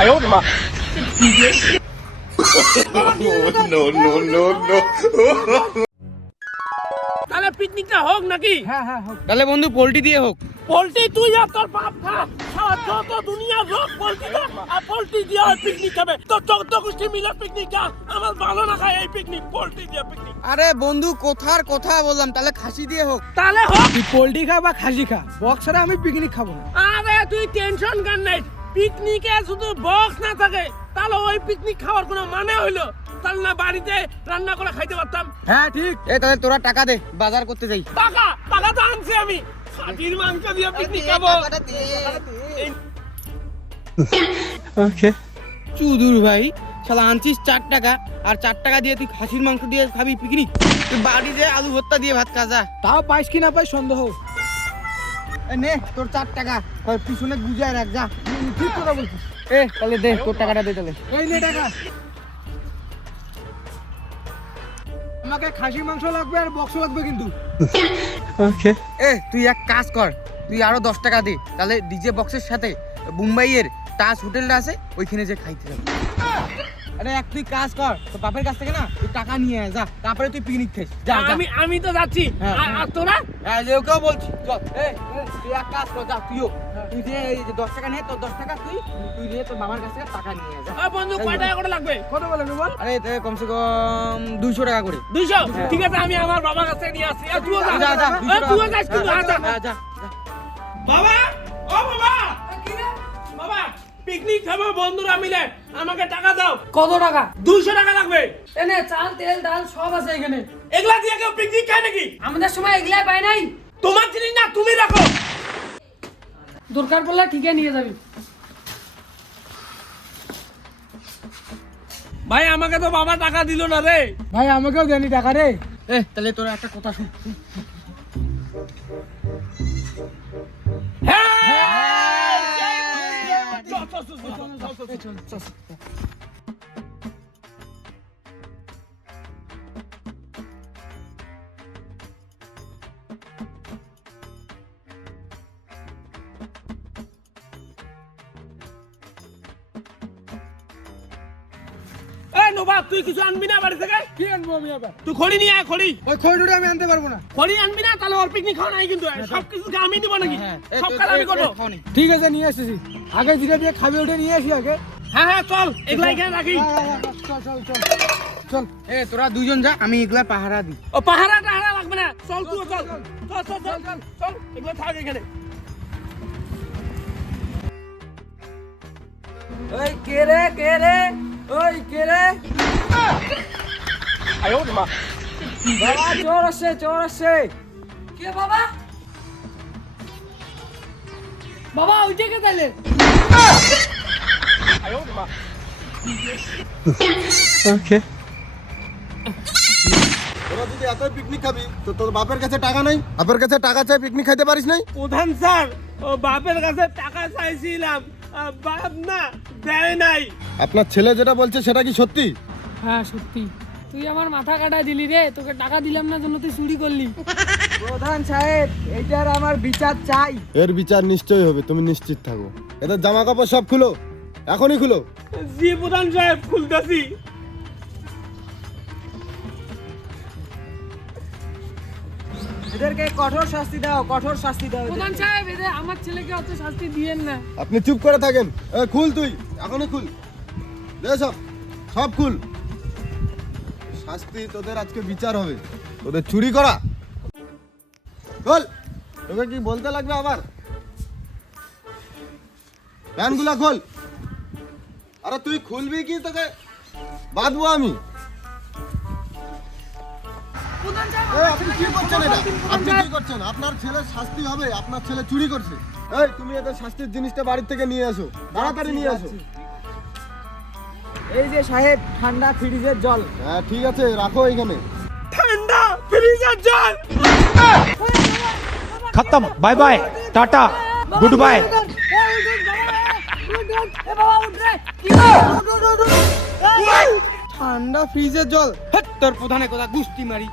哎呦我的妈！ No, no, no, no. তাহলে পিকনিকটা হোক নাকি? হ্যাঁ হ্যাঁ হোক। তাহলে বন্ধু পোল্ট্রি দিয়ে হোক। পোল্ট্রি তুই আর তোর বাপ খা। সারা যত দুনিয়ার লোক পোল্ট্রি খা আর পোল্ট্রি দিয়ে পিকনিক খাবে। তো চোদ্দ গোষ্ঠী মিলে পিকনিক খা। আমার ভালো না খায় এই পিকনিক, পোল্ট্রি দিয়ে পিকনিক। আরে বন্ধু কোথার কথা বললাম, তাহলে খাসি দিয়ে হোক। তাহলে হোক। তুই পোল্ট্রি খা বা খাসি খা, বক্স ছাড়া আমি পিকনিক খাবো না। আরে তুই টেনশন কর নাই। পিকনিকে শুধু বক্স না থাকে তাহলে ওই পিকনিক খাওয়ার কোনো মানে হইলো? তাহলে না বাড়িতে রান্না করে খাইতে পারতাম। হ্যাঁ ঠিক। তাহলে তোরা টাকা দে, বাজার করতে যাই। টাকা টাকা তো আনছি আমি। খাসির মাংস দিয়ে পিকনিক খাবো। ওকে চুদুর ভাই, শালা আনছিস 4 টাকা আর 4 টাকা দিয়ে তুই খাসির মাংস দিয়ে খাবি পিকনিক? তুই বাড়ি যে আলু ভর্তা দিয়ে ভাত খা যা। তাও পাইস কি না পাই সন্দেহ। নে তোর 4 টাকা পিছনে গুজায় রাখ যা। ঠিক কথা বলছিস। তাহলে দে তোর টাকাটা দে তাহলে। এই নে টাকা। আমাকে খাসি মাংস লাগবে আর বক্স লাগবে কিন্তু। তুই এক কাজ কর, তুই আরো 10 টাকা দে, তাহলে ডিজে বক্সের সাথে মুম্বাইয়ের তাজ হোটেলটা আছে ওইখানে যে খাইতে যাবি। আরে এক তুই কাজ কর, তোর বাপের কাছ থেকে না তুই টাকা নিয়ে আয় যা, তারপরে তুই পিকনিক খাস যা যা। আমি তো যাচ্ছি। হ্যাঁ। আর তোরা? যে ওকেও বলছি চল। তুই এক কাজ কর, যা তুইও। তুই যে এই যে 10 টাকা নে, তোর 10 টাকা তুই নিয়ে তোর মামার কাছ থেকে টাকা নিয়ে আয় যা। বন্ধু কয় টাকা করে লাগবে? কত বলে বল? আরে কমসে কম 200 টাকা করে। 200? ঠিক আছে, আমি আমার বাবার কাছ থেকে নিয়ে আসছি। আর তুইও যা। যা, যা, তুইও যাস কিন্তু। যা। হ্যাঁ, যা। বাবা, ও বাবা, বাবা, পিকনিক খাবো বন্ধুরা মিলে, আমাকে টাকা দাও। কত টাকা? 200 টাকা লাগবে। এনে চাল তেল ডাল সব আছে এখানে। এগুলা দিয়ে কেউ পিকনিক খায় নাকি? আমাদের সময় এগুলাই পাই নাই। তোমার জিনিস না, তুমি রাখো। দরকার পড়লে ঠিকই নিয়ে যাবি। ভাই আমাকে তো বাবা টাকা দিল না রে। ভাই আমাকেও দেনি টাকা রে। তাহলে তোরা একটা কথা শুন। নবাব, তুই কিছু আনবি না বাড়ি থেকে? কি আনবো আমি আবার? তুই খড়ি নিয়ে আয়, খড়ি। ওই খড়িটা আমি আনতে পারবো না। খড়ি আনবি না তাহলে ওর পিকনিক খাওয়া নাই কিন্তু। সবকিছু আমি নিব নাকি? সব কাজ আমি করবো। ঠিক আছে নিয়ে আসতেছি। আগে ধীরে ধীরে খাবে ওটা নিয়ে আসি আগে। হ্যাঁ চল, এগুলা এখানে রাখি। চল চল চল চল। তোরা দুজন যা, আমি এগুলা পাহারা দিই। ও পাহারা টাহারা লাগবে না, চল তুই চল। চল চল চল চল চল, এগুলো থাক এখানে। ওই কে রে কে রে? ওই কে রে? 哎呦我的妈！ বাবা চোর আসছে চোর আসছে। কে বাবা? বাবা ওইটা কে তাইলে? 哎呦我的妈！ তোরা যদি এত পিকনিক খাবি তো তোর বাপের কাছে টাকা নাই? বাপের কাছে টাকা চাই পিকনিক খাইতে পারিস নাই? প্রধান স্যার, ও বাপের কাছে টাকা চাইছিলাম, বাপ না দেয় নাই। আপনার ছেলে যেটা বলছে সেটা কি সত্যি? হ্যাঁ সত্যি। তুই আমার মাথা কাটা দিলি রে, তোকে টাকা দিলাম না জন্য তুই চুরি করলি। প্রধান সাহেব এইটার আমার বিচার চাই। এর বিচার নিশ্চয়ই হবে, তুমি নিশ্চিত থাকো। এদের জামা কাপড় সব খুলো, এখনই খুলো। জি প্রধান সাহেব, খুলতেছি। এদেরকে কঠোর শাস্তি দাও, কঠোর শাস্তি দাও। প্রধান সাহেব এদের আমার ছেলেকে অত শাস্তি দিয়েন না। আপনি চুপ করে থাকেন। খুল তুই, এখনই খুল। দে সব, সব খুল। শাস্তি তোদের আজকে বিচার হবে, তোদের চুরি করা। খোল, তোকে কি বলতে লাগবে আবার? প্যান্টগুলা খোল। আরে তুই খুলবি কি? তোকে বাঁধবো আমি। প্রধান সাহেব আপনি কি করছেন এটা? আপনি কি করছেন? আপনার ছেলের শাস্তি হবে, আপনার ছেলে চুরি করছে। এই তুমি এদের শাস্তির জিনিসটা বাড়ি থেকে নিয়ে আসো, তাড়াতাড়ি নিয়ে আসো। এই যে সাহেব ঠান্ডা ফ্রিজের জল। হ্যাঁ ঠিক আছে, রাখো এখানে। ঠান্ডা ফ্রিজের জল। खत्म बाय बाय टाटा गुड बाय ঠান্ডা ফ্রিজের জল, তোর প্রধানের কথা গুষ্টি মারি।